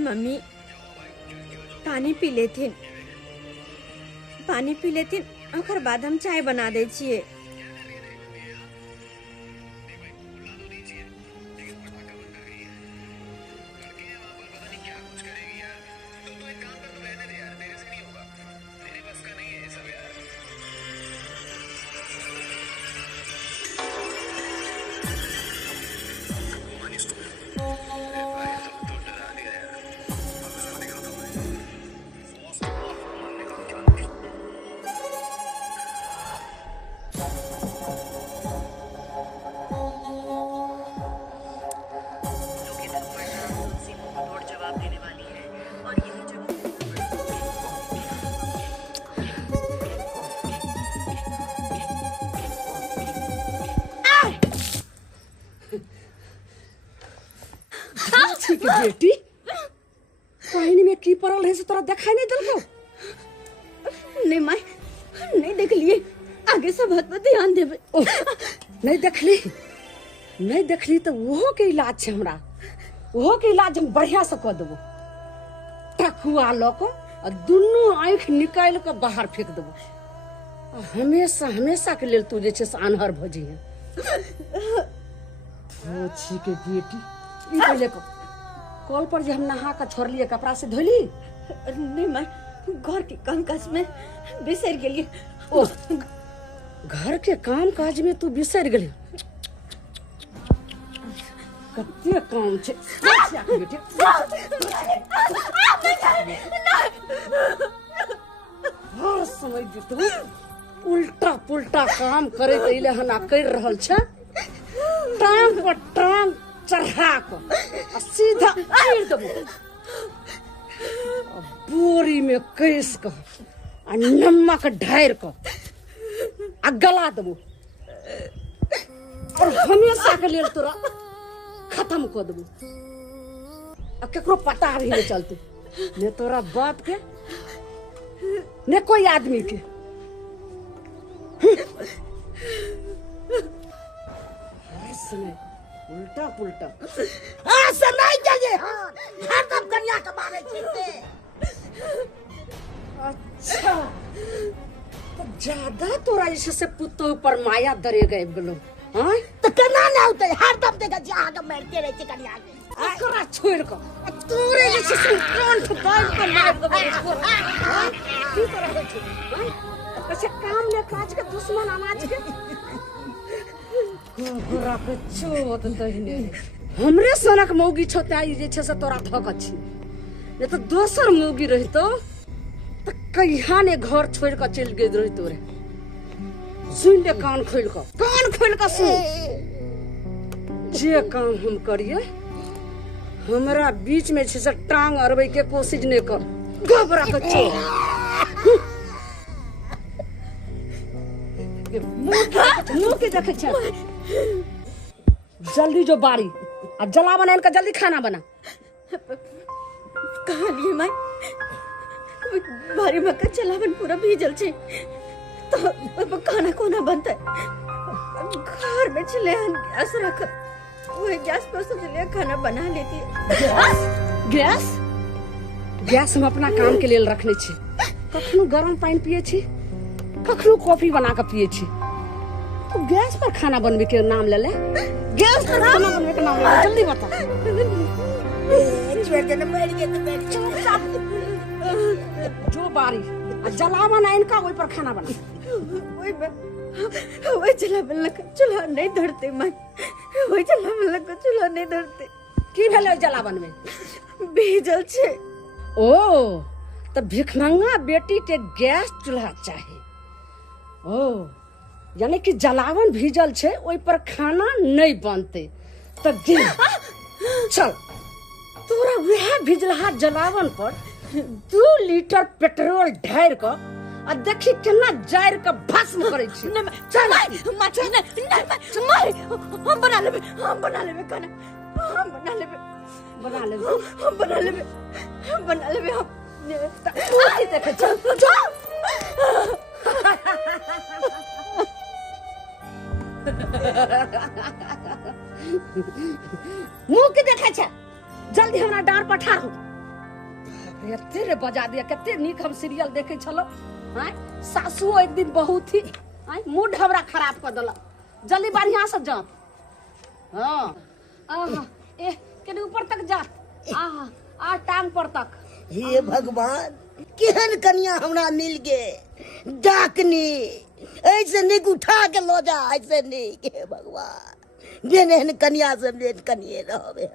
Mummy पानी P लेथिन ओकर बाद हम चाय बना दे छिए। बेटी पानी में की पड़ल है से तोरा दिखाई नहीं दल को? नहीं माय नहीं देख लिए, आगे सब बात पर ध्यान देबे। नहीं देखली तो वो के इलाज है हमरा, वो के इलाज हम बढ़िया से कर देबो। टकुआ लो को और दोनों आंख निकाल के बाहर फेंक देबो। हमेशा के लेल तू जे छे से अनहर भजी है। ओ छी के बेटी ई पहले को कॉल पर जे हम नहा के छोड़लिए कपड़ा से धोली। नहीं माय घर के काम काज में बिसर गेलिए। ओ घर के काम काज में तू बिसर गेली? कते काम छे बेटी। हर समय जे तू उल्टा पुल्टा काम करे के इले हना कर रहल छे। टांग पर टांग चढ़ा को सीधा चीर देबो, बोरी में कैस को नमक ढार को गला देबो और हमेशा के लिए तोरा खत्म कर देबो। केकरो पता भी नहीं चलते, ने तोरा बाप के ने कोई आदमी के। उल्टा पुल्टा समय जाइए। हर तब कन्या के बारे छे। अच्छा तो ज्यादा तोरा से पुतो पर माया दरे गए गेलो। हां तो केना ना होते? हर तब देखा जे आगे मारते रहे छे कन्या के। एकरा छोड़ को तोरे जे से कंठ बाल को मार देबो। हां की तरह हो छे? हां ऐसे काम ने काज के दुश्मन अनाज के गोरा के चोत दहिने। हमरे सनक मौगी छोता ई जे छे से तोरा धक छी। ने तो दोसर मौगी रहितो तो कहिया ने घर छोड़ के चल गई रही तोरे। सुन ले कान खोल के सुन। जे काम हम करिए हमरा बीच में छे से टांग अरबै के कोशिश ने कर। घबरा के चो मुंह के देखे छे। जल्दी जो बारी आ जला बना इनका, जल्दी खाना बना। कहाँ लिए माय बारी मक्का चलावन पूरा भीजल छे तो अब खाना कोना बनता है। घर में चले गैस रख, वो गैस पर चले खाना बना लेती है। गैस हम अपना काम के लिए रखने छी। कखनो गरम पानी पिए छी, कखनो कॉफी बना के पिए छी। तो गैस पर खाना बनवे के नाम ले ले। गैस पर खाना बनवे के नाम ले ले, जल्दी बता। जो बारी जलावन है इनका वही पर खाना बना। वही जलावन लगा चूल्हा नहीं धरते माय, वही जलावन लगा चूल्हा नहीं धरते। की भेले जलावन में? भीजल छे। ओ तो भिखमंगा बेटी के गैस चूल्हा चाहिए। ओ यानी कि जलावन भीजल छे ओई पर खाना नहीं बनते। तो चल तोरा वह भिजलहा जलावन पर 2 लीटर पेट्रोल ढार को आ देखी केना जार के भस्म करे छी। चल हम बना लेबे खाना, हम बना लेबे हम देखे चल मुंह के देखे छे। जल्दी हमरा डार पठार हो एते रे बजा दिया कते नीक हम सीरियल देखे छलो हैं सासू एक दिन बहू थी हैं मूड हमरा खराब कर देला जल्दी बढ़िया से जा हां आहा ए केने ऊपर तक जा आहा आ टांग पर तक हे भगवान केहन कन्या हमरा मिल गे डाकनी ऐसे निक उठा के लो जा ऐसे निक हे भगवान जेहन कन्या से लेन कनिए रहबे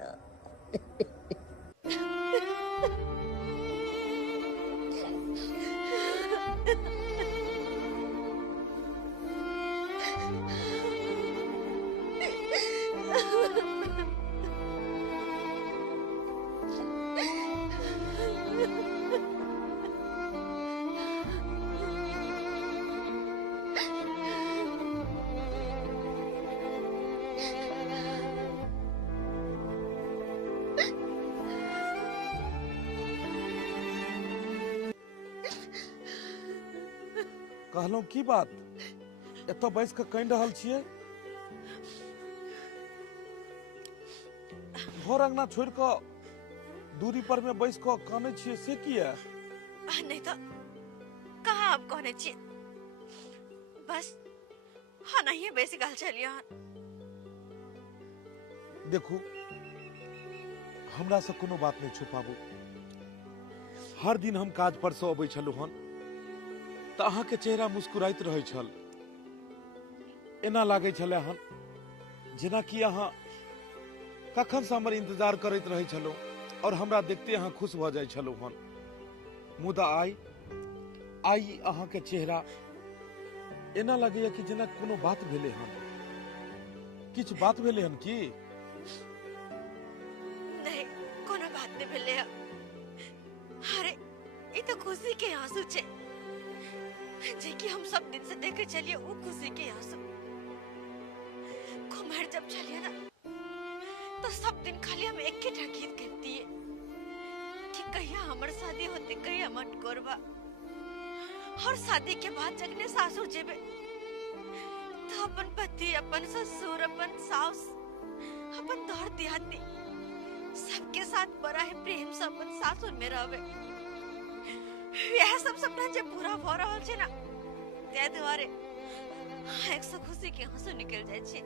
कहलौं की बात एतो बैस के कहि रहल छियै घर अंगना छोड़ के दूरी पर में बैस के काने छियै से किया नहीं तो कहाँ आप कहने छिए बस हाँ नहीं बेसी गाल चलिए देखू हमरा से कोनो बात नहीं छुपाबू हर दिन हम काज पर से अबै छलु हन तो अहाँ के चेहरा मुस्कुराइत रहै छल एना लागे छले हन जेना कि अहाँ कखन से हमर इंतजार करैत रहै छलु और हमरा देखते अहाँ खुश भ जाय छलु हन मुदा आई अहाँ के चेहरा एना लगैया कि जेना कोनो बात भेले हन किछ बात भेले हन की नहीं कोनो बात नहीं भेले अरे ये तो खुशी के आंसू छे जे कि हम सब दिन से देखे चलिए वो खुशी के आंसू कुमार जब चलिए ना तो सब दिन खाली हम एक के गीत गाती है कि कहिया हमर शादी होते कहिया मत करबा और शादी के बाद जगने सासुर जेबे तो अपन पति अपन ससुर अपन सास अपन तोहर दिहाती सबके साथ बड़ा है प्रेम से अपन सासुर में रहबे यह सब सपना जब पूरा भ रहल छै ना ते दुआरे एक सौ खुशी के आंसू निकल जाय छै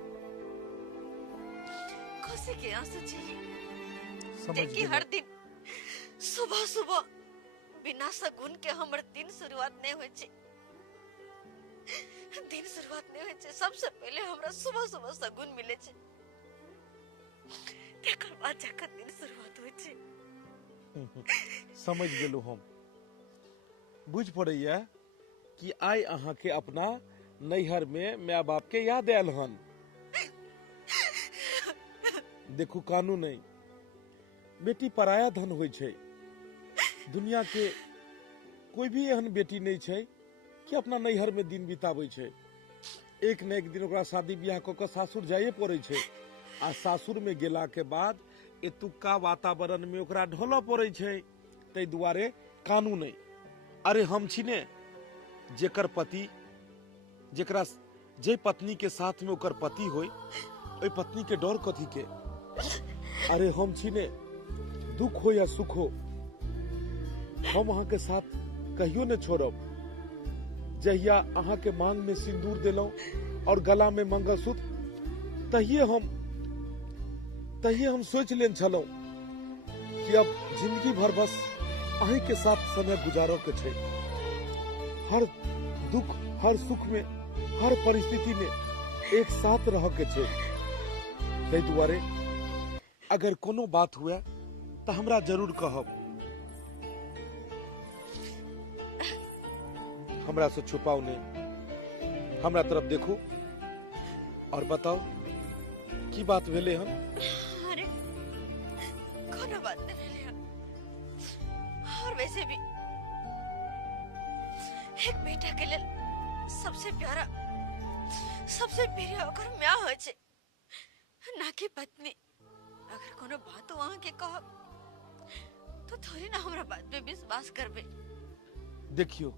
खुशी के आंसू छै कि हर दिन सुबह सुबह बिना सगुन के हमर दिन शुरुआत नहीं होय छै दिन शुरुआत नहीं होय छै सबसे पहले हमरा सुबह सुबह सगुन मिले छै तेकर बाद जाकर दिन शुरुआत होय छै समझ गेलु हम बुझ पड़ैया कि आइ अहाँ के अपना नैहर में माय बाप के याद आयल हन देखू कानून नहीं बेटी पराया धन होय छै दुनिया के कोई भी एहन बेटी नहीं छै कि अपना नैहर में दिन बिताबै छै एक न एक दिन ओकरा शादी ब्याह क के सासुर जाइए पड़ै छै आ सासुर में गेला के बाद एतुका वातावरण में ओकरा ढोलऽ पड़ै छै तै दुआरे कानून नहीं अरे हम छी ने जेकर पति जेकरा जे पत्नी के साथ में ओकर पति होय ओई पत्नी के डर कथी के अरे हम छी ने दुख हो या सुख हो हम अहाँ के साथ कहियो न छोड़ब जहिया अहाँ के मांग में सिंदूर देलौं और गला में मंगलसूत्र तहिए हम सोच लेन छलौं कि अब जिंदगी भर बस अहीं के साथ समय गुजारो के छै हर दुख हर सुख में हर परिस्थिति में एक साथ रह के छै तै दुआरे अगर कोनो बात हुए तो हमरा जरूर कहब हमरा से छुपाओ नहीं हमरा तरफ देखो और बताओ की बात भेले हन अरे कोनो बात नहीं भेले हन और वैसे भी एक बेटा के लिए सबसे प्यारा सबसे प्रिय ओकर मां होय छै ना कि पत्नी अगर कोनो बात वहां के कहब तो थोड़ी ना हमरा बात पे विश्वास करबे देखियो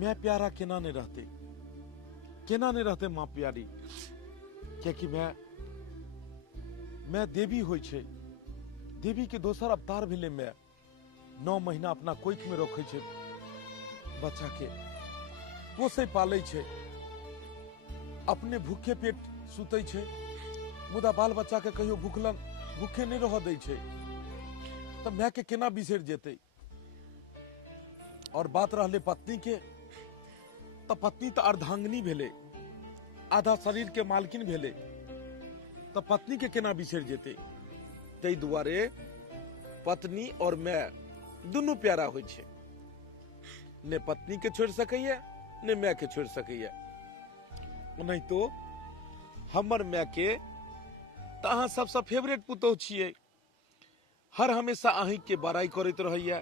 मैं प्यारा केना नहीं रहते माँ प्यारी क्योंकि मैं देवी होय छै देवी के दोसर अवतार भेले मैं 9 महीना अपना कोख में रखे छे बच्चा के, पोसे पाले छे, अपने भूखे पेट सुते छे, मुदा बाल बच्चा के कहियो भूखे नहीं रह दै छे, तो मैं के केना बिसर जेते। और बात रहले पत्नी के, तो पत्नी तो अर्धांगिनी भेले, आधा शरीर के मालकिन भेले, तो पत्नी के केना बिसर जेते। तै दुआरे पत्नी और मैं दुनू प्यारा होइ छै, ने पत्नी के छोड़ सकैया ने मैं के छोड़ सकैया। नहीं तो हमर मैं के तो अहाँ सबसे फेवरेट पुतोह छियै, हर हमेशा अहीं के बड़ाई करैत रहैया,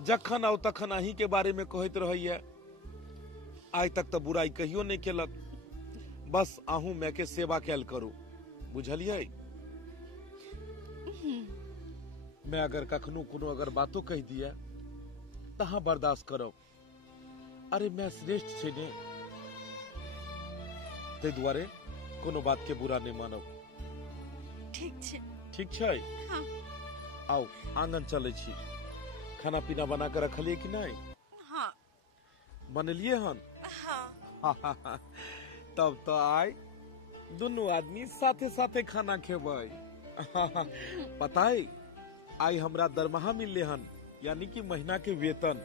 जखन आओ तखन अहीं के बारे में कहैत रहैया। आज तक तो बुराई कहियो नहीं केलक, बस अहूँ मैं के सेवा कैल करू, बुझलियै। मैं अगर कखनो कोनो अगर बातो कह दिया तो हाँ बर्दाश्त करो, अरे मैं श्रेष्ठ छे ने, ते दुआरे कोनो बात के बुरा नहीं मानो। ठीक छे। ठीक छै? हाँ। आओ आंगन चले छी, खाना पीना बना कर रखलिए कि नहीं? हाँ। बनलिए हन? हाँ। तब तो आय दोनों आदमी साथे साथे खाना खेबै। पता है आई हमरा दरमाहा मिलले हन, यानी कि महीना के वेतन।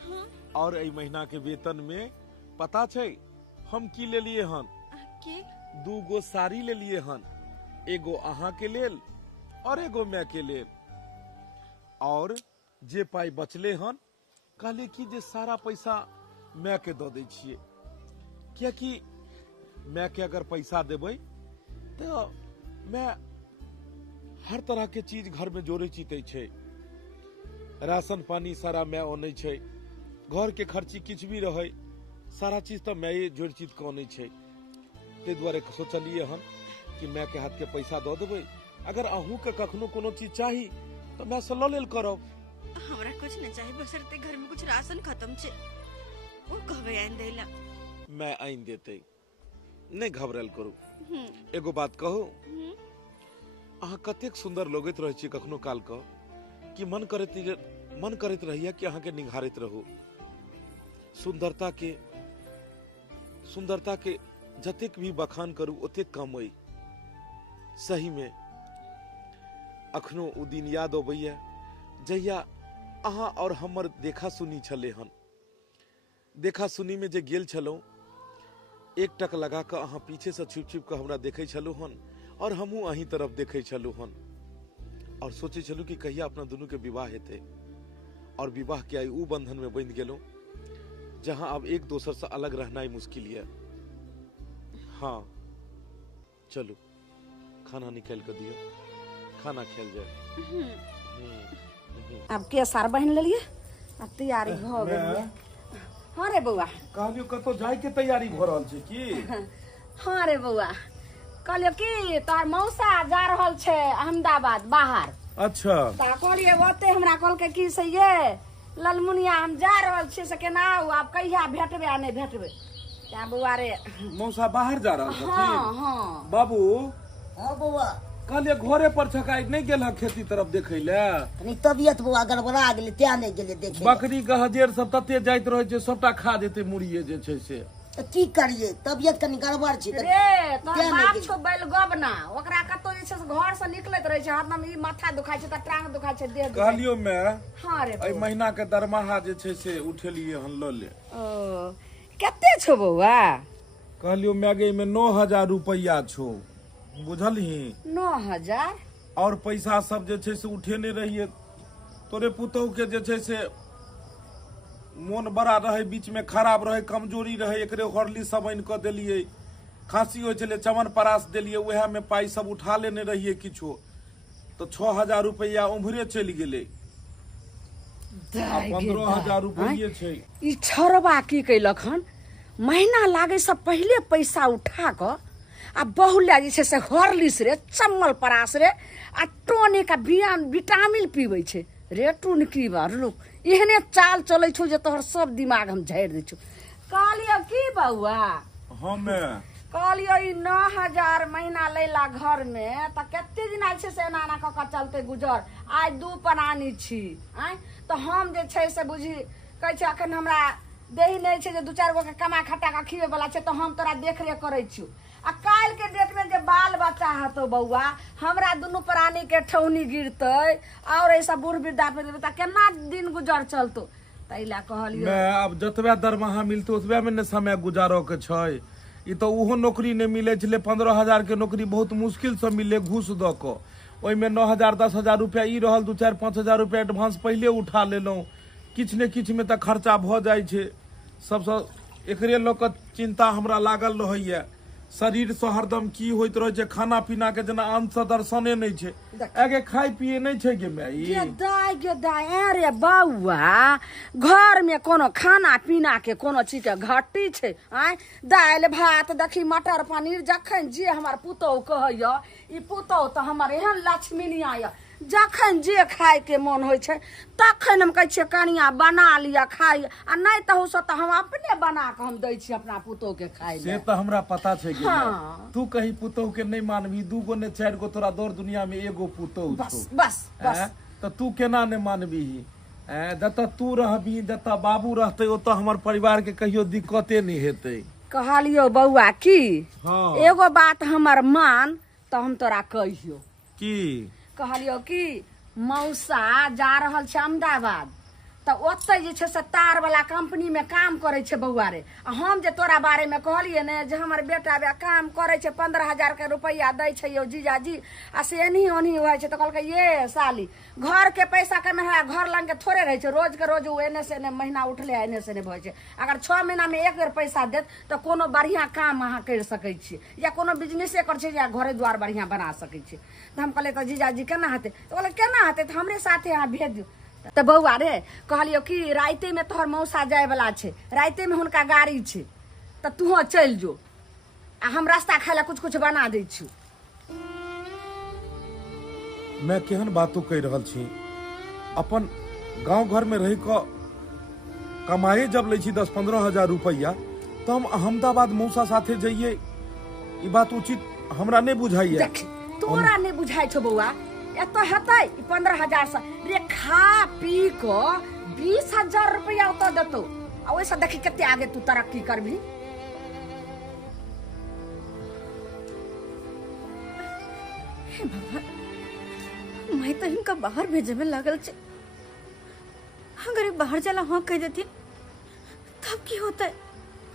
हाँ? और ए महीना के वेतन में पता छै हम की ले लिए हन? के? 2 गो साड़ी ले लिए हन, एगो अहाँ के लेल और एगो मैं के लेल। और जे पाई बचले हन कहले कि जे सारा पैसा मैं के दो दै छिए, कियाकि मैं के अगर पैसा देबै तो मैं हर तरह के चीज घर में जोड़े चीते छे, राशन पानी सारा मैं ओने छे, घर के खर्ची किछ भी रहे सारा चीज तो मैं ये जोड़ चीज के ओने छे। ते दुआरे सोचलिए हम कि मैं के हाथ के पैसा दो देबै, अगर अहूँ के कखनो कोनो चीज चाही तो मैं से ल लेल करब। हमरा कुछ नहीं चाहिए, बशर्ते घर में कुछ राशन खत्म छे, वो कहबे आइन देला। मैं आइन देते, नहीं घबराल करू। एगो बात कहू, अहाँ कतेक सुंदर लगैत रहे छी कखनो काल क कि मन करैत रहिया कि अहाँ के निघारैत रहू। सुंदरता के जतेक भी बखान करू ओतेक कम होई। सही में अखनो उ दिन याद अबैया जहिया अहाँ और हमर देखा सुनी छले हन। देखा सुनी में जे गेल छलौ, एक टक लगा कर अहाँ पीछे से छुप छुप कर हमरा देखे छलू हन और हमहू अहीं तरफ देखे छलू हन, और सोचे छलू कि कहिया अपना दोनों के विवाह हेते। और विवाह के आई उ बंधन में बंध गेलो जहां अब एक दोसर से अलग रहना ही मुश्किल है। हाँ चलो खाना निकाल कर दियो, खाना खेल जाए। अब के सार बहन ले लिए, अब तैयारी भ गेल। हाँ रे बउआ, कहलियो कतो जाय के तैयारी भ रहल छै की? हाँ रे बउआ, कहलियो कि तोहर मौसा जा रहल छे अहमदाबाद बाहर। अच्छा। ता कहलिए ओते हमरा कहल के कि से ये ललमुनिया हम जा रहल छी से केना आउ, आप कहिया भेटबे आ नहीं भेटबे। क्या बउआ रे? मौसा बाहर जा रहल छथिन? हाँ हाँ। बाबू हाँ बउआ, कहलिए घरे पर छकाई नहीं गेल खेती तरफ देखे ले? कनी तबियत बउआ गड़बड़ा गेलै, त्या नहीं गेलै देखे। बकरी गहजेर सब तते जाइत रहे छै, सबटा खा देते मुड़िए जे छै से। तो की करिए, तबियत कनी गड़बड़ छै। रे तोहर बाप छो बैल गबना, ओकरा कतो जे छै से घर से निकलैत रहे छै, हरदम ई माथा दुखाय छै त टांग दुखाय छै, देह दुखाय। कहलियो मैं हाँ रे ए महीना के दरमाहा जे छै से उठेलिए हन ल ले। ओ कते छो बउआ? कहलियो मैं गे में 9000 रुपया छो, बुझलही? 9000? और पैसा सब जे छै से उठेने रहिए। तोरे पुतोह के जे छै से मोन बड़ा रहे, बीच में खराब रहे, कमजोरी रहे, एकरे हॉर्लिक्स सब आनि क देलिए, खांसी हो चले च्यवनप्राश देलिए, वह में पाई सब उठा लेने रहिए किछो, तो 6000 रुपया उम्हरे चलि गेले। 15,000 रुपये छै। ई छोरबा की कैलक हन, महीना लागे से पहले पैसा उठा क आ बहुला जे छै से हॉर्लिक्स रे, च्यवनप्राश रे आ टॉनिक आ विटामिन पीबै छै रे। टून की बार लोग एहने चाल चले छो जे तोहर सब दिमाग हम झाड़ दै छो। कहलियो की बउआ? हमें कहलियो ई 9000 महीना चलेला घर में त कते दिन आइ छै से एना एना कऽ चलते गुजर। आज 2 प्राणी छी आय तो हम जे छै से बुझी कहै छै अखन हमरा देही नहीं छै जे 2-4 गो के कमा खटा के खिए वाला छै तो हम तोरा देख रेख करै छियो। आ काल के डेट में जे बाल बच्चा हतो बउआ हमरा दुनू प्राणी के ठौनी गिरतै और ऐसा बूढ़ वृद्धा पे देबै त केना दिन गुजर चलतो। तैला कहलियो मैं अब जतबे दरमाहा मिलते ओतबे में ने समय गुजारो के छै। ई तो उहो नौकरी नहीं मिले छले 15,000 के नौकरी बहुत मुश्किल से मिले घूस द के ओइ में 9,000 10,000 रुपया ई रहल 2-4-5,000 रुपया एडवांस पहले उठा लेलौं। किछ ने किछ में त खर्चा भ जाय छै। सबसे एकरे लोक के चिंता हमरा लागल रहैया। शरीर से हरदम की होइत रहे छै खाना पीना के जना अंत से दर्शने नहीं छै। आगे खाई पिए नहीं छै गे माई गे दाई अरे बउआ घर में कोनो खाना पीना के कोनो चीज के घटी छै आय दाल भात देखी मटर पनीर जखन जे हमर पुतौ कहैया ई पुतौ त हमर एहन लक्ष्मीनिया या जखन जे खाए के मन होय छै तखन हम कहै छियै कनिया बना लिया खाई आ नहीं तहु से त हम अपने बना के हम दै छी अपना पुतौ के खाए से त हमरा पता छै गे हाँ। तू कहीं पुतौ के नहीं मानबी 2 गो ने 4 गो तोरा दौर दुनिया में एगो पुतौ बस छौ। बस बस तो तू केना ने मानबी जत तू रहबी जत बाबू रहते ओत हमर परिवार के कहियो दिक्कते नहीं हेतै। कहलियो बउआ की हाँ। एगो बात हमर मान तो हम तोरा कहियो की कहलियो कि मौसा जा रहल छै अहमदाबाद तो ओते जे छै से तार वाला कंपनी में काम करे छै बउआ रे। आ हम जे तोरा बारे में कहलिए ने जे हमर बेटा बे काम करे छै 15,000 के रुपया दै छै यो जीजाजी आ से एनही ओनही होय छै तो कहलकै ये साली घर के पैसा के में घर लंग के थोड़े रहे छै रोज के रोज एने से ने महीना उठले एने से ने भय छै। अगर 6 महीना में एक बेर पैसा देत तो कोनो बढ़िया काम अहाँ कर सकै छी या कोनो बिजनेसे कर छै या घरे द्वार बढ़िया बना सकै छी। तो हम कहले तो जीजाजी केना हेतै तो कहले केना हेतै तो हमरे साथे अहाँ भेज दियौ। तो बउआ रे कहलियो कि राइते में तोहर मौसा जाए वाला छै राइते में हुनका गाड़ी छै तो तू चल जो आ हम रास्ता खाए ला कुछ कुछ बना दै छी। मैं केहन बातों कह रहल छी अपन गांव घर में रह क कमाए जब ले छी 10-15 हजार रुपया तो हम अहमदाबाद मौसा साथे जाइए ई बात उचित हमरा नहीं बुझाइए। देख तोरा नहीं बुझाई छो बउआ एत हेतै 15,000 से रे खा पी को 20,000 रुपया उत देतो आ वैसा देखी कते आगे तू तरक्की करबी। हे भगवान मैं तो इनका बाहर भेजे में लागल छे। अगर ये बाहर जाला हाँ कह देती तब की होता है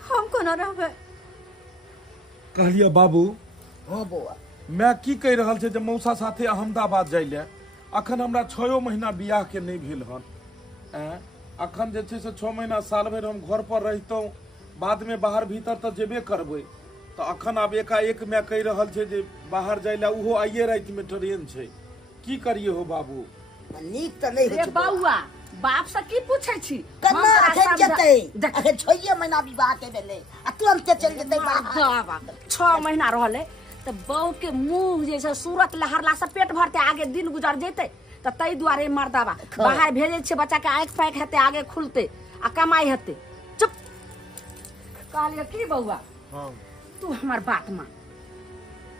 हम को ना रहबे। कहलिए बाबू हाँ बउआ मैं की कह रहल छे जे मौसा साथे अहमदाबाद जाइले अखन हमरा 6 महीना बियाह के नहीं भेल हन। अखन जे छे से 6 महीना साल भर हम घर पर रहितौ बाद में बाहर भीतर तो जेबे करबै तो अखन अब एकाएक मैं कह रहल छे जे बाहर जाइले उहो आइए रात में ट्रेन छे की करिए हो बाबू। नीक तो नहीं रे होय छै बउआ। बउआ बाप से की पूछे छी कन्ना हम तोरा अखन समझा- जतै देख अखन 6 महीना विवाह के भेलै आ तुरंत चल जेतै बाहर। बाबा 6 महीना रहले तो बहू के मुंह जैसे सूरत लहरला से पेट भरते आगे दिन गुजर जेते तो तई दुआरे मर्दाबा बाहर भेजे छे बच्चा के आंख फाँक हेते आगे खुलते आ कमाई हेते। चुप कहलियो की बउआ हाँ तू हमार बात मान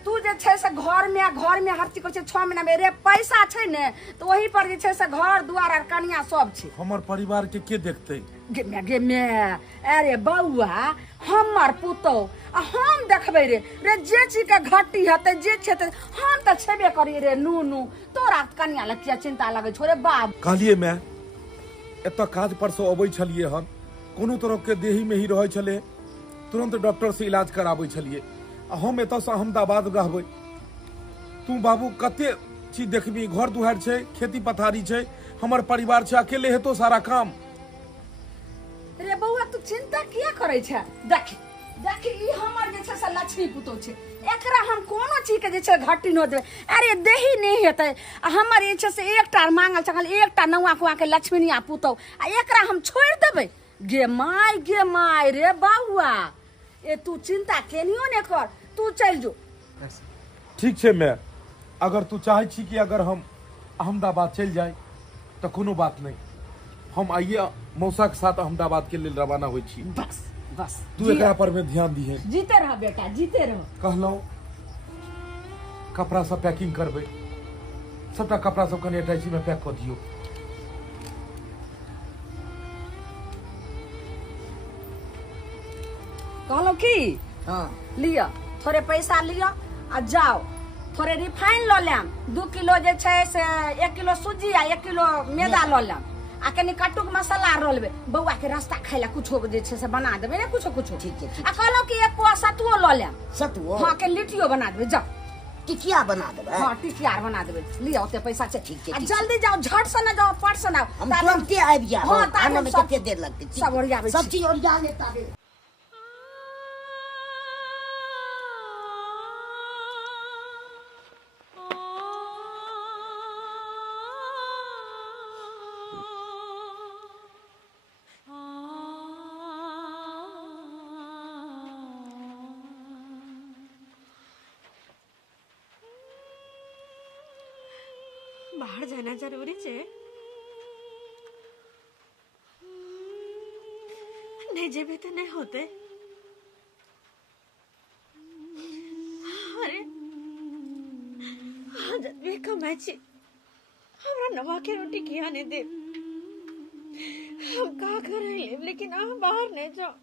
तू जे छे से घर में हर चीज छै 6 महीना में रे पैसा छै ने तो वही पर जे छे से घर दुआर और कनिया सब छै। हमर परिवार के देखते गे मैं अरे बउआ हमर पुतौ आ हम देखबै रे जे चीज के घटी हेतै जे छै हम तो छेबे करी रे नू तोरा कनिया लग किया चिंता लगे छो रे बाप। कहलिए मैं एत काज पर से अबै छलिए हन कोनो तरह के देही में ही रहे छले तुरंत डॉक्टर से इलाज कराबै छलिए हम एत से अहमदाबाद रहबै तू बाबू कते चीज देखबी घर दुआर छै खेती पथारी छै हमर परिवार छै अकेले हेतो सारा काम। रे बउआ तू चिंता किया करे छै देख ई हमर जे छै से लक्ष्मी पुतौ छै एकरा हम कोनो चीज के जे छै घटी न देबै। अरे देही नहीं हेतै आ हमर जे छै से एकटा मांगल चकल एकटा नौआ कुआ के लक्ष्मीनिया पुतौ आ एकरा हम छोड़ देबै गे माय रे बउआ ए तू चिंता केनियो ने कर तू चल जो। ठीक छै मैं अगर तू चाहे छी कि अगर हम अहमदाबाद चल जाए तो कोनो बात नहीं हम आइए मौसा के साथ अहमदाबाद के लिए रवाना होई छी। बस बस तू एकरा पर में ध्यान दिहे जीते रह बेटा जीते रह। कहलौ कपड़ा सब पैकिंग करबै, सबटा कपड़ा सब कनि अटैची में पैक कऽ दियौ। कहलो की हाँ लिया थोड़े पैसा लिया आ जाओ, थोड़े रिफाइन लो लेम, 2 किलो जे छै से 1 किलो सूजी आ 1 किलो मैदा लो लेम, आ कनी कट्टुक मसाला रो लेबे, बौआ के रास्ता खाइला कुछो जे छै से बना देबे ने, कुछो कुछो ठीक है, ठीक आ कहलो कि 1 पोआ सतुओ लो लेम, सतुओ हाँ के लिट्टियो बना देबे, जाओ टिकिया बना देबै। हाँ टिकिया बना देबे, लिया ओते पैसा छै, ठीक छै, आ ठीक जल्दी जाओ, झट से ना जाओ, पट से ना आओ। हम तुरंते आबि जाएब। हाँ, आने में सब- कते देर लगतै? ठीक। सब ओरियाबै सब छी। चीज ओरिया लेता दे। बाहर जाना जरूरी छे, नहीं जेबे तो नहीं होते। अरे आज भी कमाई छी, हमरा नवा के रोटी किया नहीं दे, हम का करे, लेकिन हम बाहर नहीं जाओ,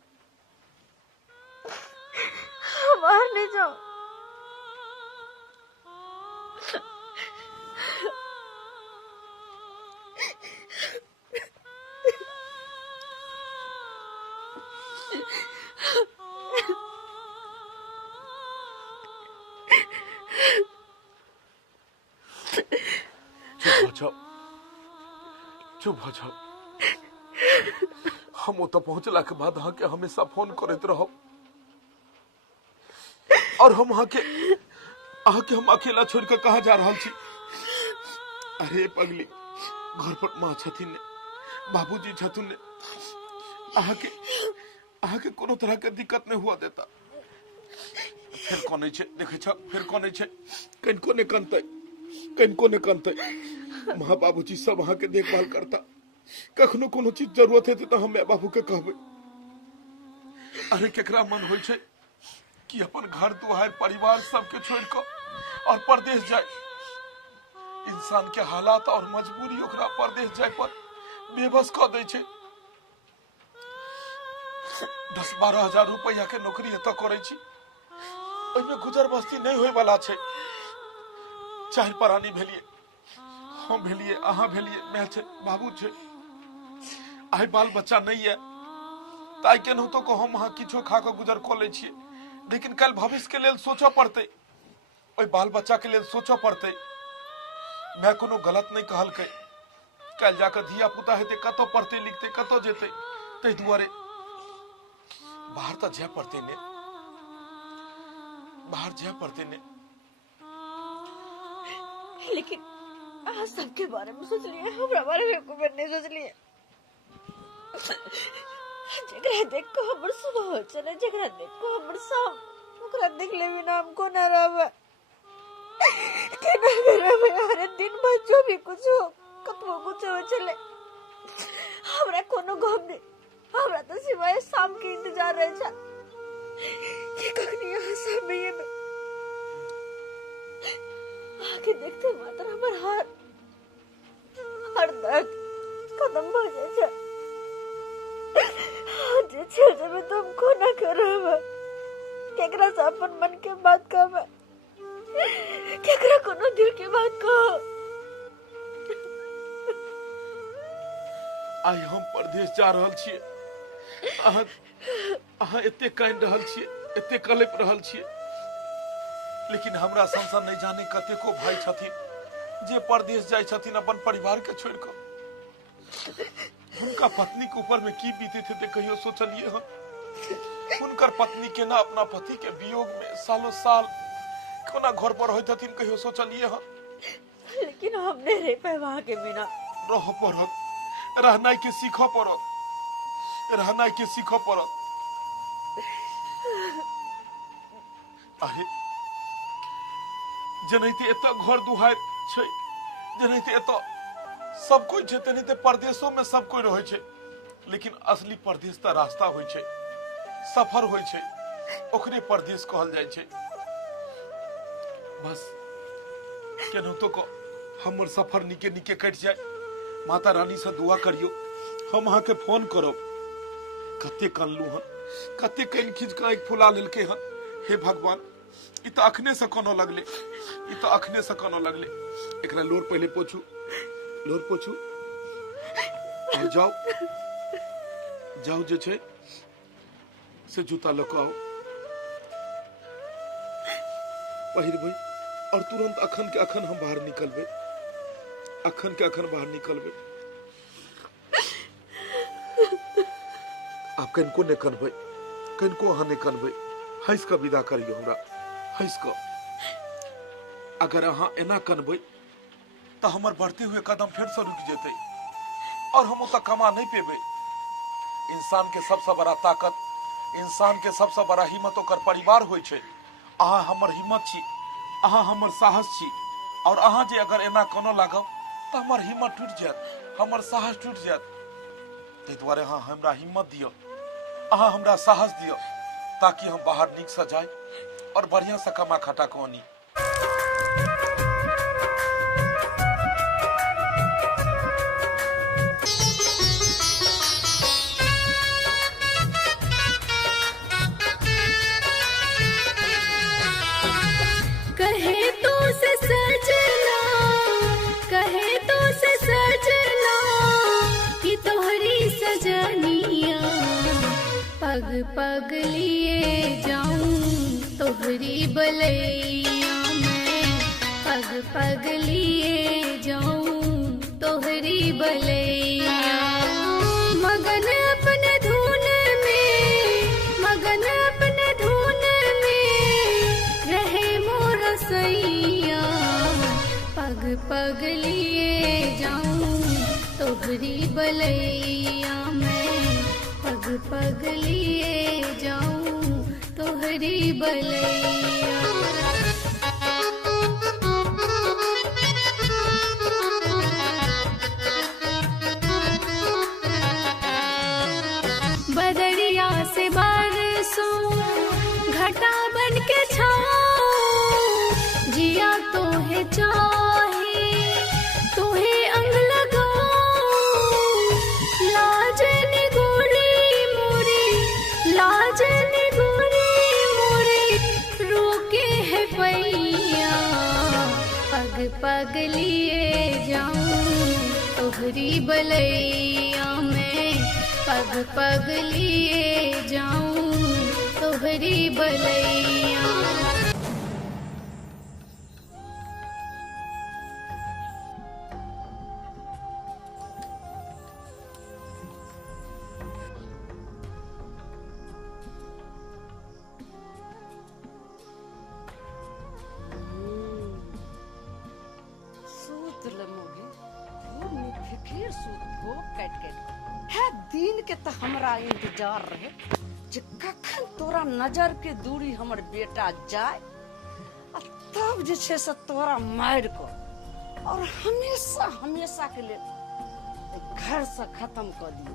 हम बाहर नहीं जाओ। चुप हो जाओ, चुप हो जाओ। हम ओतऽ पहुंचला के बाद अहाँ के हमेशा फोन करैत रहब, और हम अहाँ के हम अकेला छोड़ के कहाँ जा रहल छी? अरे पगली, घर पर माँ छथिन ने, बाबूजी छथुन ने, अहाँ के कोनो तरह के दिक्कत नहीं हुआ देता। फिर कोने छे देखे छ, फिर कोने छे, कनको ने कनते माँ बाबूजी सब अहाँ के देखभाल करता। कखनो कोनो चीज जरूरत हेतै तो हम माँ बाबू के कहबै। अरे केकरा मन होय छे कि अपन घर दुआर परिवार सबके छोड़ के और परदेश जाए? इंसान के हालात और मजबूरी ओकरा परदेश जाए पर बेबस क दै छे। 10-12 हजार रुपया के नौकरी एतऽ करै छी, ओहिमे गुजर बस्ती नहीं होय वाला छे। चाहे परानी भेलिए, हम भेलिए, अहाँ भेलिए, मैं छे, बाबू छे, आइ बाल बच्चा नहीं है, ताई केनाहितो को हम अहाँ किछो खा के गुजर क लै छियै, लेकिन कल भविष्य के लेल सोचऽ पड़तै, ओइ बाल बच्चा के लेल सोचऽ पड़तै। मैं कोनो गलत नहीं कहलकै, कल जाकर धिया पुता हेतै, कतौ पढ़तै लिखतै, कतौ जेतै, तै दुआरे बाहर तो जाय पड़तै ने, बाहर जाय पड़तै ने। लेकिन आज सबके बारे में सोच लिए, हमरा बारे में एको बेर नहीं सोच लिए। जकरा देख को हमर सुबह हो चले, जकरा देख को हमर शाम, ओकरा देखले बिना हम को ना रहबे, केना करबे? हर दिन भर जो भी कुछ हो, कतबो कुछ हो चले, हमरा कोनो गम नहीं, हमरा तो सिवाय शाम के इंतजार रहे छा कि कखनी यहाँ समय में आके देखते मात्र हमर हर दर्द खत्म हो जाए छा। जे छे जब तुम को ना करबे, केकरा से अपन मन के बात कहबे, केकरा कोनो दिल के बात कहो। आइ हम परदेश जा रहल छियै, अहाँ एते काइन रहल छियै, एते कलप रहल छियै, लेकिन हमरा संसा नहीं जाने कतेको भाई छथिन जे परदेश जाय छथिन अपन परिवार के छोड़ के। हुनका पत्नी के ऊपर में की बीते थे कहियो सोचलिए हन? हुनकर पत्नी के ना अपना पति के वियोग में सालों साल कोना घर पर होइत हथिन कहियो सोचलिए हन? लेकिन हमने रह पाए वहां के बिना। रह पड़त, रहनाइ के सीखो पड़त, रहनाइ के सीखो पड़त। अरे जेनाहिते एतऽ घर दुहार छै, जेनाहिते एतऽ सब कोई छै, तेनाहिते परदेशो में सब कोई रहै छै, लेकिन असली परदेश तऽ रास्ता होइ छै, सफर होइ छै, ओकरे परदेश कहल जाइ छै। बस केनो तो को हमर सफर निके निके कट जाए। माता रानी से दुआ करियो, हम अहाँ के फोन करो। कते कानलू हन, कते कान खींच के एक फुला लेलके हन। हे भगवान, इ तो अखने से कोनो लगले, इ तो अखने से कोनो लगले। एकरा लोर पहले पोछू, लोर पोछू और जाओ जाओ जे छे से जूता लको आओ पहिरबै और तुरंत अखन के अखन हम बाहर निकलबै, अखन के अखन बाहर निकलबै। आप कनको ने कनबै, कनको अहाँ ने कनबै, हंस के विदा करियो हमरा, हंस के। अगर अहाँ एना कनबै तो हमर बढ़ते हुए कदम फिर से रुक जेतै और हम ओतऽ कमा नहीं पेबै। इंसान के सबसे बड़ा ताकत, इंसान के सबसे बड़ा हिम्मत ओकर परिवार होय छै। अहाँ हमर हिम्मत छी, अहाँ हमर साहस छी, और अहाँ जे अगर एना कोनो लागब तो हमर हिम्मत टूट जायत, हमर साहस टूट जायत। ताहि दुआरे अहाँ हमरा हिम्मत दियौ, अहाँ हमरा साहस दियौ, ताकि हम बाहर नीक से जाय और बढ़िया से कमा खटा को आनी। कहे तो से सजना, कहे तो से सजना कि तोहरी सजनिया पग पग लिए जाऊं तोहरी बलैया में, पग पग लिए जाऊं तोहरी बलैया। मगन अपने धुन में, मगन अपने धुन में रहे मोर सैया, पग पग लिए जाऊं तोहरी बलैया में, पग पग लिए जाऊं तोहरी बलैया। बदरिया से बारिशों घटा बन के छाओ, जिया तो है चाहे तो है अंग लगाओ। लाज निगोरी मोरी, लाज निगोरी मोरी रोके है पैया, पग पग लिए जाऊं तोहरी बलैया में, पग पग लिए जाऊं तोहरी बलैया। सूत लमोगे धूप में फिकीर सूत को काट काट है दिन के तो हमरा इंतजार रहे जे कखन तोरा नजर के दूरी हमर बेटा जाए आ तब जे छे से तोरा मार को और हमेशा हमेशा के लिए घर से खत्म कर दियो।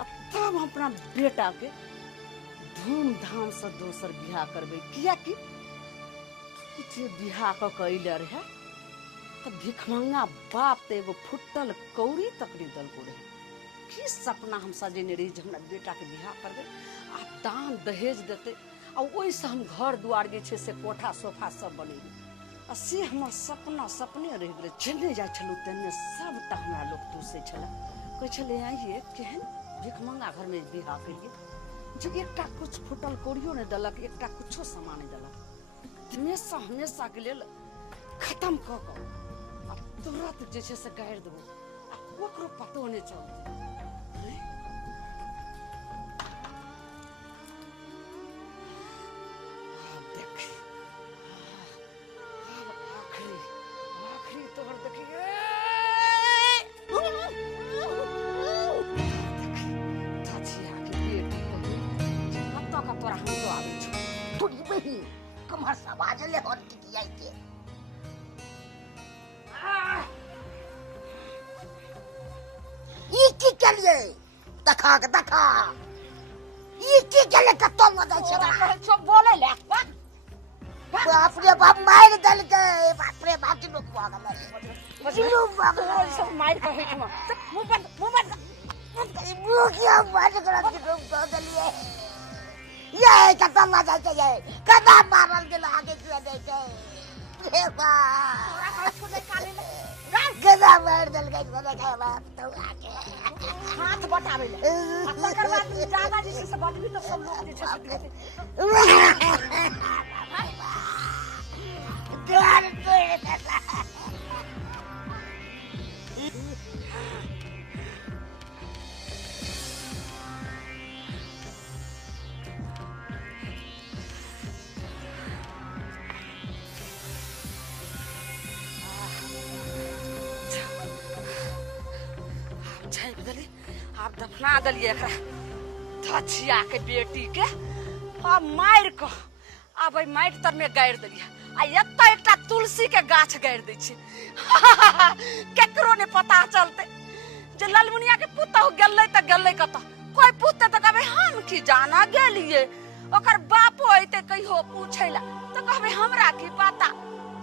आ तब हम अपना बेटा के धूमधाम से दोसर बियाह करबे, किया कि जे बियाह क कैले रहे तो भिखमंगा बाप ते एगो फुटल कौड़ी तक नहीं दल को रहे। की सपना हम सजेने रही जे हमरा बेटा के बियाह करबे आ दान दहेज देते आ ओइ से हम घर दुआर जे छे से कोठा सोफा सब बनेबे। आ से हमर सपना सपने रह गेले। जेने जाय छलु तेने सब तक हमरा लोग पूछे छला, कह छले आइए केहन भिखमंगा घर में बियाह करिए जे एकटा कुछ फुटल कौड़ियो ने दलक, एकटा कुछो सामान ने दलक। हमेशा हमेशा के लेल खत्म क क आ तुरंत जे छे से गाड़ देबो आ ओकरो पतो नहीं चलते। आखिरी तोहर देखिए तोरा हम तो आवे छ थोड़ी बहिन कमर से आवाज ले हन की आई के ई की करिए देखा के देखा ई की केले कतो न जाय छ बोले ले बाप रे बाप मार दल के बाप रे बाप लोग हुआ मुंह बंद क्या बात करत तुम तो चलिए ये कता मजा चाहिए कदा मारल के आगे चले देते रे बा कदा मार दल के बोले के बात तो आके हाथ बटावे ले तकर बाद ज्यादा जैसे से बटवी तो सब लोग जैसे से देते द्वार पे आप दफना दलिए धछिया के बेटी के अब मार को अब माटि तर में गाड़ि देलिए आ एत एकटा तुलसी के गाछ गाड़ि दै छै केकरो ने पता चलते जे ललमुनिया के पुतहु गेलै त गेलै कत कोई पूछते त कहबे हम की जाना गेलिए ओकर बापो अइते कहियो पूछैला त कहबे हमरा की पता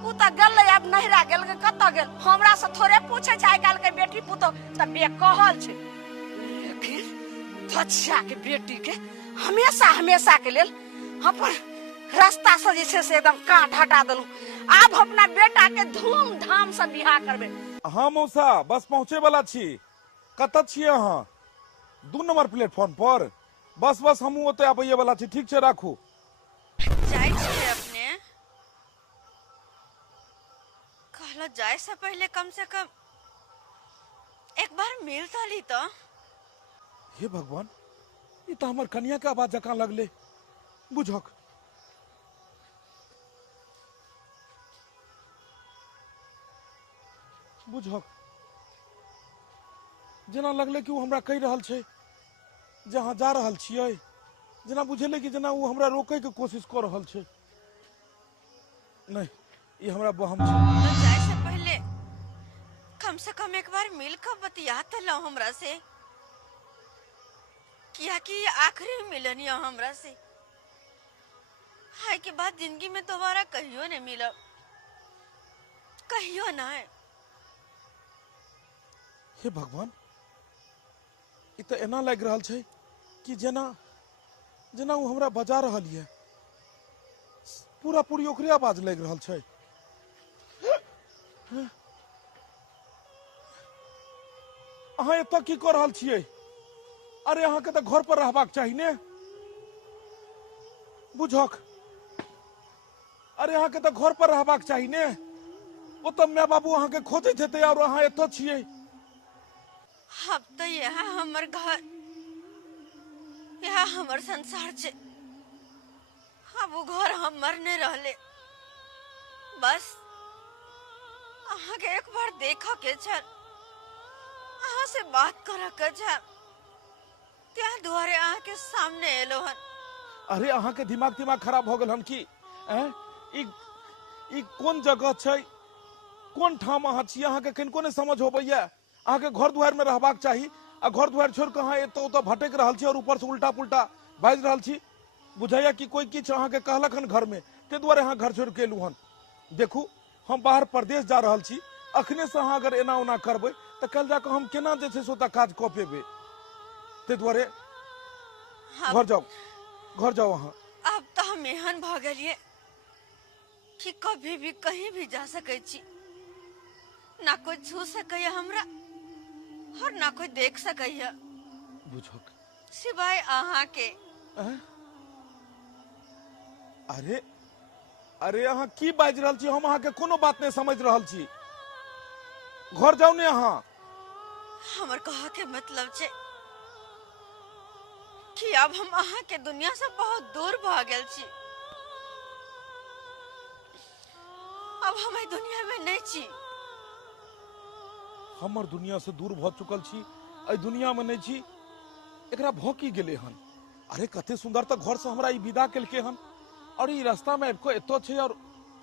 उ त गेलै अब नहिरा गेल के कत गेल हमरा से थोड़े पूछे छै आइ काल के बेटी पुतहु त बे कहल छै लेकिन धछिया के बेटी के हमेशा हमेशा के लेल अपन रास्ता से जे छै से एकदम काट हटा देलू आब अपना बेटा के धूमधाम से बियाह करबे। हाँ मौसा बस पहुँचे वाला छी कत छिए अहाँ 2 नंबर प्लेटफॉर्म पर बस हमहू ओते आबैये वाला छी ठीक छै राखू जाय छिए अपने कहलो जाय से पहले कम से कम एक बार मिल तो ली तो हे भगवान ये तो हमर कन्या के आवाज जकाँ लगले बुझक जेना लगले कि वो हमरा कहि रहल छै जहाँ जा रहल छियै जेना बुझेले कि जेना वो हमरा रोके के कोशिश कर रहल छै नहीं ये हमरा बहम छै तो जाय से पहले कम से कम एक बार मिल कर बतिया तो लो हमरा से किया कि आखिरी मिलन या हमरा से हाय के बाद जिंदगी में दोबारा कहियो नहीं मिलो कहियो ना हे भगवान इ तो एना लग रहल छै कि जेना वो हमरा बजा रहल है पूरी ओकरे आवाज लग रहल छै अहाँ एतऽ की कर रहल छियै अरे अहाँ के तो घर पर रहबाक चाहिए ने बुझक अरे अहाँ के तो घर पर रहबाक चाहिए ने वो तो माय बाबू अहाँ के खोजैत हेतै और अहाँ एतऽ छियै अब तो यह हमर घर यह हमर संसार छे अब वो घर हमर ने रहले बस अहाँ के एक बार देखा के छल अहाँ से बात करा के छल त्या दुआरे अहाँ के सामने एलो हन अरे अहाँ के दिमाग खराब हो गल हन की ई कोन जगह छै कोन ठाम अहाँ छी अहाँ के किनको ने समझ होबैया अहाँ के घर दुआर में रहबाक चाहिए आ घर दुआर छोड़ के अहाँ एतो तो भटक रहल छी और ऊपर से उल्टा पुल्टा बाज रहल छी बुझाइया कि कोई किछ अहाँ के कहलक हन घर में ते दुआरे अहाँ घर छोड़ के एलू हन देखू हम बाहर प्रदेश जा रहल छी अखने से अहाँ अगर एना ओना करबै त कल जाके हम केना जे छै सोता काज क पेबे ते दुआरे घर जाओ अहाँ अब तो हम एहन भ गेलिए कि कभी भी कहीं भी जा सकै छी ना कोई छू सकैया हमरा और ना कोई देख सकैया बुझक सिवाय अहाँ के अरे अहाँ की बाज रहल छी हम अहाँ के कोनो बात नहीं समझ रहल छी घर जाओ ने अहाँ हमर कहा के मतलब छे कि अब हम अहाँ के दुनिया से बहुत दूर भ गेल छी अब हम एहि दुनिया में नहीं छी हमर दुनिया से दूर भ चुकल छी एहि दुनिया में नहीं छी एकरा भ की गेले हन अरे कते सुंदर त घर से हमरा ई विदा केलके हन और ई रास्ता में को एतो छै और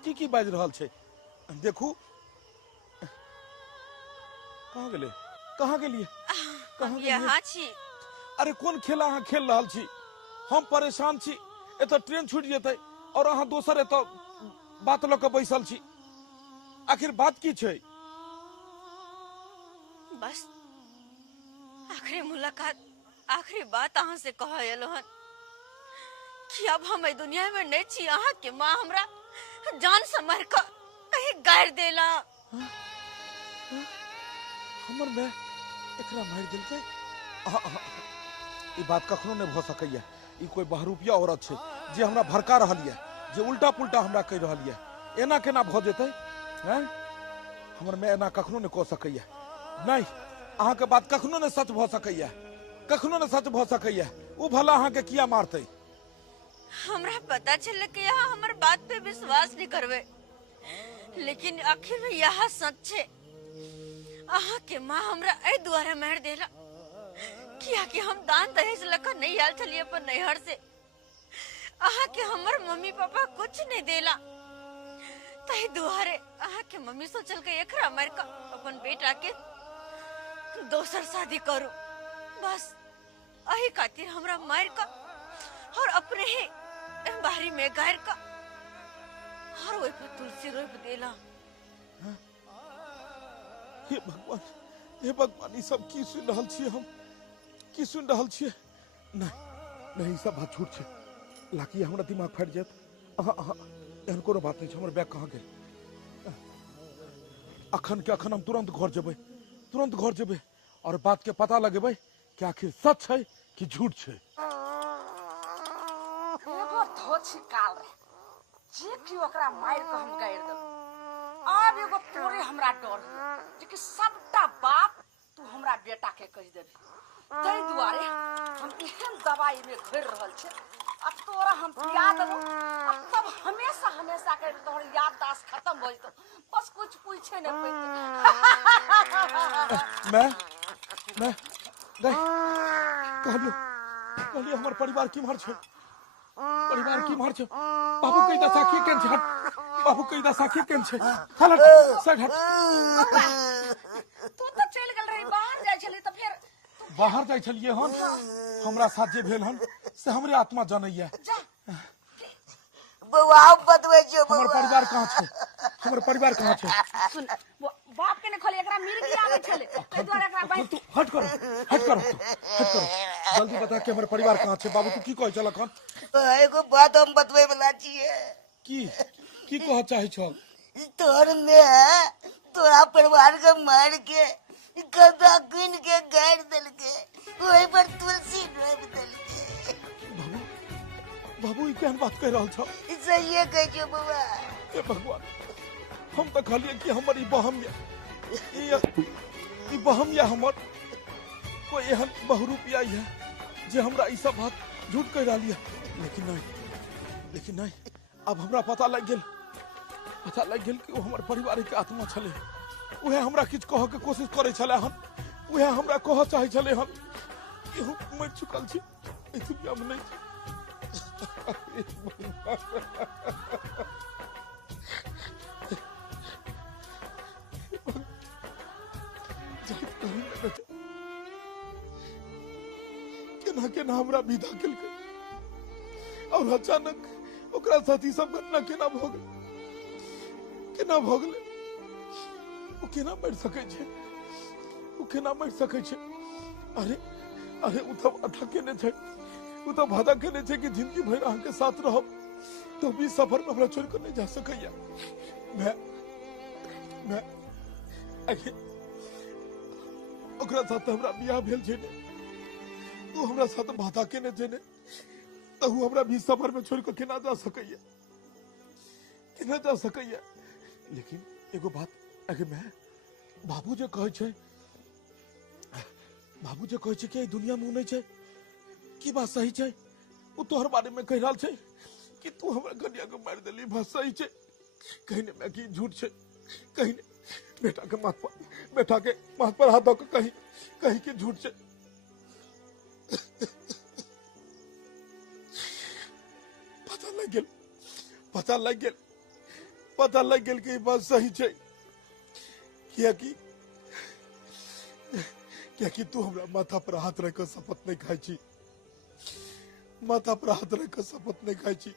की बाज रहल छै देखू कहाँ गेलिए यहाँ छी अरे कौन खेला अहाँ खेल रहल छी हम परेशान छी एतो ट्रेन छूट जेतै और अहाँ दोसर एतो बात ल के बैसल छी आखिर बात की छै बस आखिरी मुलाकात आखिरी बात अहाँ से कह हन कि अब हम ई दुनिया में नहीं छी। अहाँ के माँ हमरा जान से मार कर कहीं गाड़ देला। हमर में एकरा मार देलकै। ई बात कखनो नहीं भ सकैया। ई कोई बहरूपिया औरत छै जे हमरा भड़का रहल ये, जे उल्टा पुल्टा हमरा कह रहल ये। एना केना भ जेतै? हैं? हमर में एना कखनो नहीं कह सकैया। नहीं, अहाँ के बात कखनो नहीं सच भ सकैया। कखनो नहीं सच भ सकैया। उ भला अहाँ के किया मारतै? हमरा पता चल कि यहाँ हमार बात पे विश्वास नहीं करवे, लेकिन आखिर में यह सच है। अहाँ के माँ हमरा ए द्वारा मार देला किया कि हम दान दहेज लका नहीं आल चलिए पर नैहर से। अहाँ के हमर मम्मी पापा कुछ नहीं देला, तही दुआरे अहाँ के मम्मी सोचल के एकरा मार का अपन बेटा के दोसर शादी करू। बस अही खातिर हमरा मार का और अपने ही बाहरी में गायर का और वही पर तुलसी रोप देला। हे भगवान, हे भगवान, ई सब की सुन रहल छियै हम? की सुन रहल छियै? नहीं नहीं, ई सब बात झूठ छै। लाकी हमरा दिमाग फाट जात। एहन कोनो बात नहीं छै। हमर बैग कहाँ गेल? अखन के अखन हम तुरंत घर जेबै, तुरंत घर जेबै और बात के पता लगेबै कि आखिर सच है कि झूठ छै। एगो धोछी काल रे जे कि ओकरा मार के हम गाड़ देल। अब एगो तोरे हमरा डर है जे कि सबटा बात तू हमरा बेटा के कह देबी। तै दुआरे हम एहन दवाई में घुर रहल छे। अब तोरा हम पिया देबो, अब तब हमेशा हमेशा के तोहर याददाश्त खत्म हो जतो। बस कुछ पूछे न पड़ते। मैं गई कहलियो हमर परिवार की मार छै। परिवार की मार छै। बाबू कई दशा की केन छै? बाबू कई दशा की केन छै? चल हट, सट हट। तू तो चल गेल रही बाहर जाय छली त फिर बाहर जाय छलिए हन। हमरा साथ जे भेल हन से हमरे आत्मा जानैया। जा बउआ बतबै छौ हमर बउआ। परिवार कहाँ छै? हमर परिवार कहाँ छै? सुन बाप के ने खोले एकरा मिर्गी आवे छले तै द्वारा एकरा बाई तू हट करो, हट करो, हट करो। जल्दी बता कि हमर परिवार कहाँ छै? बाबू तू की कहै छलक हन? एगो बात हम बतबै वाला छियै। की कह चाहे छौ? तोर में तोरा परिवार के मार के गदा कीन के गाड़ देलके, ओहि पर तुलसी रोप देलके। बाबू ई केहन बात कह रहल छौ? सहिए कहै छौ बउआ। हे भगवान, हम तो कहलिए कि हमर ई बहम या हमर कोई एहन बहुरूपिया है जे हमरा ई सब बात झूठ कह रहा है। लेकिन नहीं, अब हमरा पता लग गेल कि वो हमर परिवार के आत्मा छले। उहे हमरा किछ कह के कोशिश करे छले हन। उहे हमरा कह चाहे छले हन कि हम मर चुकल छी, इस दुनिया में नहीं। केना हमरा विदा केलकै और अचानक ओकरा साथ ई सब घटना केना भ गेलै? ओ केना मर सकै छै? अरे उ तो वादा केने छै, कि जिंदगी भर अहाँ के साथ रहब, तो भी सफर में हमरा छोड़ कर नहीं जा सकैया। मैं ओकरा साथ हमरा बियाह भेल छै ने, तू हमरा साथ वादा केने छै ने, तो हमरा भी सफर में छोड़ कर केना जा सकैया। लेकिन एगो बात, अगर मैं बाबू जे कहै छै कि एहि दुनिया में नहीं छै, की बात सही छै? वो तोहर बारे में कह रहा छै कि तू हमरा कन्या के मार देली, बात सही छै? कहीं ने मैं की झूठ छै? कहीं ने बेटा के माथ पर हाथ धो के कहीं के झूठ छै? पता लग गेल कि बात सही छै। कि तू हमरा माथा पर हाथ रख के शपथ नहीं खाई छी।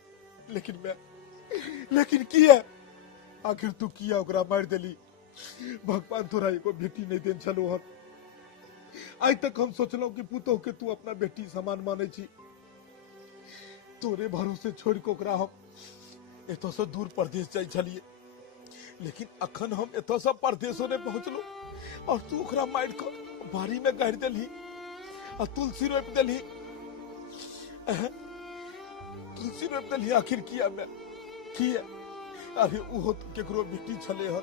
लेकिन किया? आखिर तू किया ओकरा मार देली? भगवान तोरा एगो बेटी नहीं देन छलो हन। आज तक हम सोचलो कि पुतोह के तू अपना बेटी समान माने छी, तोरे भरोसे छोड़ के ओकरा हम एतो से दूर परदेश जाय छलिए, लेकिन अखन हम एतो से परदेशो ने पहुंचलो और तू ओकरा मार के बारी में गाड़ देली और तुलसी रोप देली। तुलसी रोप देली आखिर किया मैं किया? अरे वो तो केकरो बेटी छले ह,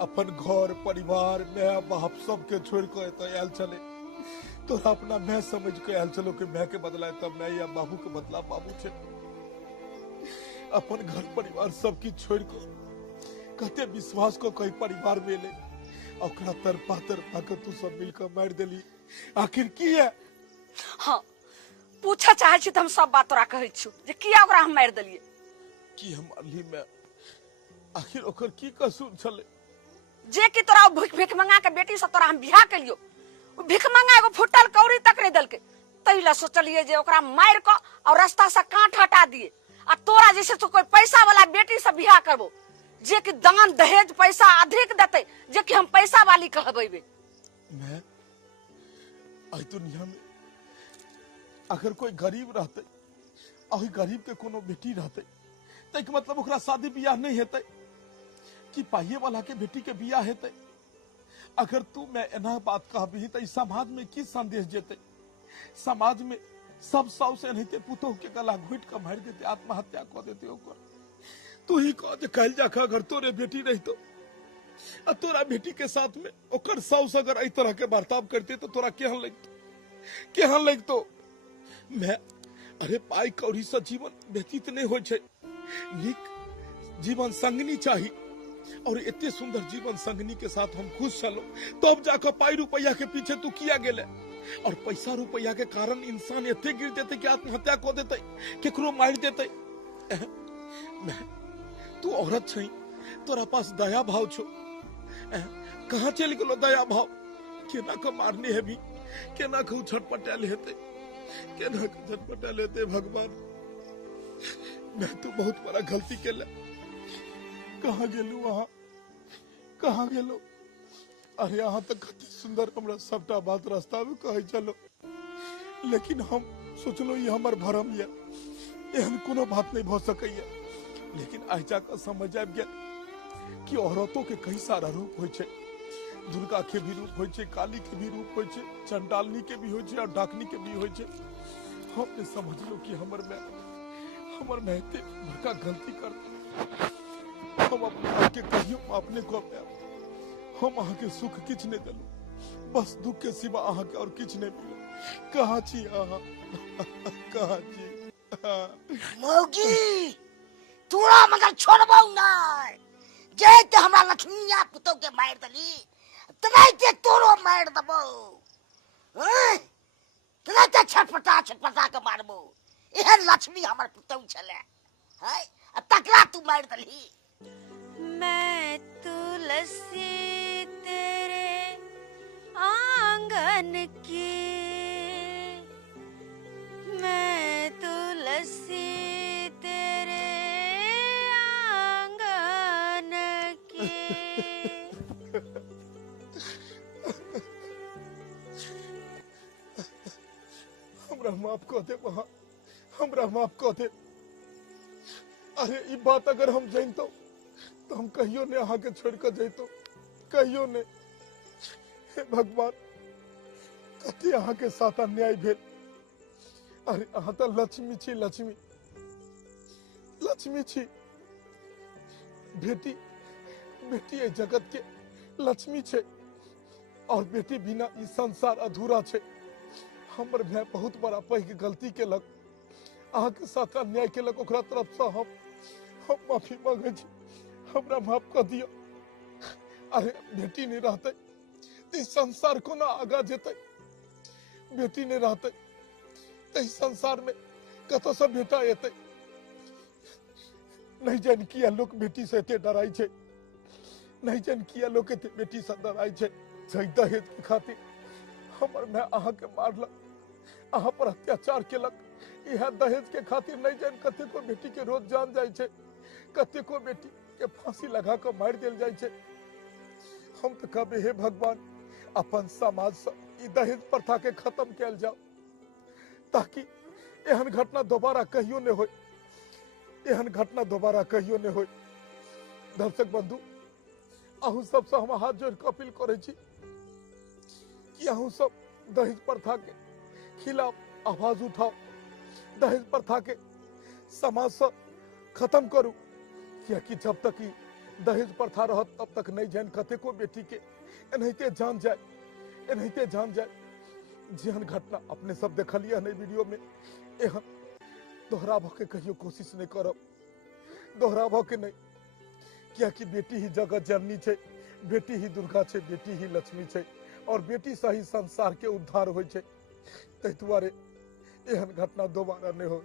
अपन घर परिवार माय बाप सबके छोड़ के एतो आयल छले, तोरा अपना मैं समझ के आयल चलो कि मैं के बदला तब मैं या बाबू के बदला बाबू छे। अपन घर परिवार सब की छोड़ के कहते विश्वास को कोई परिवार में ले ओकरा तरपा के तू सब मिलकर मार देली, आखिर की है? हाँ पूछा चाहे छी त हम सब बात तोरा कहै छु जे किया ओकरा हम मार देलिए। की हम अली में आखिर ओकर की कसूर छले जे कि तोरा भीख मंगा के बेटी से तोरा हम बियाह केलियो, भीख मंगा एगो फुटल कौड़ी तक नहीं दलके, तैला सोचलिए जे ओकरा मार के और रास्ता से काट हटा दिए। आ तोरा जैसे तो कोई पैसा वाला बेटी से बियाह करबो जे कि दान दहेज पैसा अधिक देते, जे कि हम पैसा वाली कहबेबे। मैं आई दुनिया में अगर कोई गरीब रहते और गरीब के कोनो बेटी रहते तो एक मतलब ओकरा शादी बियाह नहीं हेते कि पाइये वाला के बेटी के बियाह हेते। अगर तू मैं एना बात कहबी तो समाज में की संदेश जेते? समाज में सब साउ से रहते पुतोह के गला घुट के मार देते, आत्महत्या कर देते ओकर। तू ही कह जे कहल जाखा अगर तोरे बेटी रही तो और तोरा बेटी के साथ में ओकर साउस अगर इस तरह के बर्ताव करते तो तोरा केहन लगतो? मैं अरे पाई कौड़ी से जीवन व्यतीत नहीं हो छे, निक जीवन संगनी चाहिए और इतने सुंदर जीवन संगनी के साथ हम खुश चलो तब तो जाकर पाई रुपया के पीछे तू किया गेले और पैसा रुपया के कारण इंसान इतने गिर देते कि आत्महत्या कर देते, केकरो मार देते। तू औरत छई, तोरा पास दया भाव छो, कहाँ चल गेलो दया भाव? केना को मारने है भी, केना को छटपटाल हेते, केना को छटपटाल हेते? भगवान मैं तो बहुत बड़ा गलती केले, कहाँ गेलू वहां, कहाँ गेलो? अरे यहाँ तक कति सुंदर हमरा सबटा बात रास्ता में कहे चलो, लेकिन हम सोचलो ये हमर भरम ये एहन कोनो बात नहीं भ सकैया। लेकिन आज जाकर समझ आबि गेल कि औरतों के कई सारा रूप होय छे, दुर्गा के भी रूप होय छे, काली के भी रूप होय छे, चंडालनी के भी होय छे और डाकनी के भी होय छे। हमने समझ लो कि हमर में एते बड़का गलती कर हम अपने के कहियो अपने को हम अहाँ के सुख किछ नहीं देलू, बस दुख के सिवा अहाँ के और किछ नहीं मिले। कहाँ छी अहाँ? कहाँ छी? मौगी तोरा मगर छोड़बौ नहीं, जे हमरा लक्ष्मीया पुतौ के मार दली तनाइते तोरो मार दबौ, तनाइते छटपटा के मारबौ। एहन लक्ष्मी हमर पुतौ छले है, तकरा तू मार दली। मैं तुलसी तेरे आंगन की, मैं तुलसी तेरे आंगन की। हमरा माफ कर दे वहाँ, हमरा माफ कर दे। अरे ये बात अगर हम जानतो तो हम कहियो ने अहाँ के छोड़ कर जैतो, कहियो ने। हे भगवान कति अहाँ के साथ अन्याय भेल। अरे अहाँ तो लक्ष्मी छी, लक्ष्मी छी, बेटी ए जगत के लक्ष्मी छे और बेटी बिना ई संसार अधूरा छे। हमर भाई बहुत बड़ा पैघ गलती केलक, अहाँ के साथ अन्याय केलक, ओकरा तरफ से हम माफी मांगे छी, हमरा माफ कर दियो। अरे बेटी नहीं रहते तो संसार कोना आगा जेते? बेटी नहीं रहते तो संसार में कतो से बेटा एते? नहीं जान किया लोग बेटी से एते डराई छे, नहीं जान किया लोग एते बेटी से डराई छे। दहेज के खातिर हमर मैं अहाँ के मारलक, अहाँ पर अत्याचार केलक, यह दहेज के खातिर नहीं जान कते को बेटी के रोज जान जाय छे, कते को बेटी के फांसी लगा कर मार दिल जाय छे। हम तो कहबे हे भगवान अपन समाज से ई दहेज प्रथा के खत्म किया जाओ, ताकि एहन घटना दोबारा कहियो न हो, एहन घटना दोबारा कहियो न हो। दर्शक बंधु, अहू सबसे हम हाथ जोड़ के अपील करे छी कि अहू सब दहेज प्रथा के खिलाफ आवाज उठाओ, दहेज प्रथा के समाज से खत्म करू। कि जब तक ई दहेज प्रथा रहत तब तक नहीं जान कतेको बेटी के एनाहिते जान जाए, एनाहिते जान जाए। जेहन घटना अपने सब देखलिए नहीं वीडियो में, एहन दोहराबो के कहियो कोशिश नहीं करब, दोहराबो के नहीं। कि बेटी ही जगत जननी छै, बेटी ही दुर्गा छै, बेटी ही लक्ष्मी छै, और बेटी से ही संसार के उद्धार होय छै। तै दुआरे एहन घटना दोबारा नहीं हो।